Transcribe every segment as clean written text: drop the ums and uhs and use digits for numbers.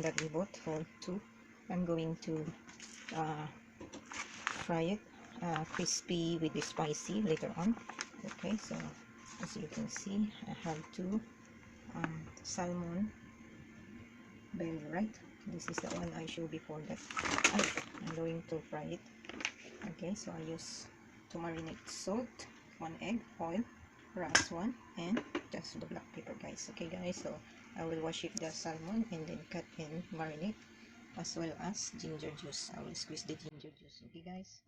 salmon that we bought for 2. I'm going to fry it crispy with the spicy later on. Okay, so as you can see, I have 2 salmon belly, right? This is the one I showed before that I'm going to fry it. Okay, so I use to marinate salt, 1 egg, oil, rice 1, and just the black pepper, guys. Okay guys, so I will wash it the salmon and then cut and marinate, as well as ginger juice. I will squeeze the ginger juice. Okay guys.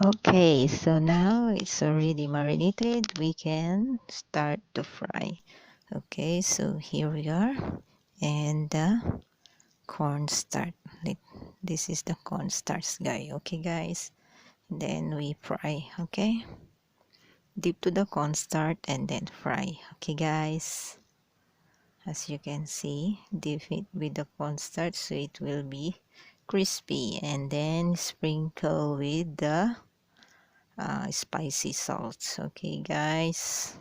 Okay, so now it's already marinated. We can start to fry. Okay, so here we are, and the cornstarch. This is the cornstarch guy. Okay, guys. Then we fry. Okay, dip to the cornstarch and then fry. Okay, guys. As you can see, dip it with the cornstarch so it will be crispy, and then sprinkle with the spicy salts. Okay, guys.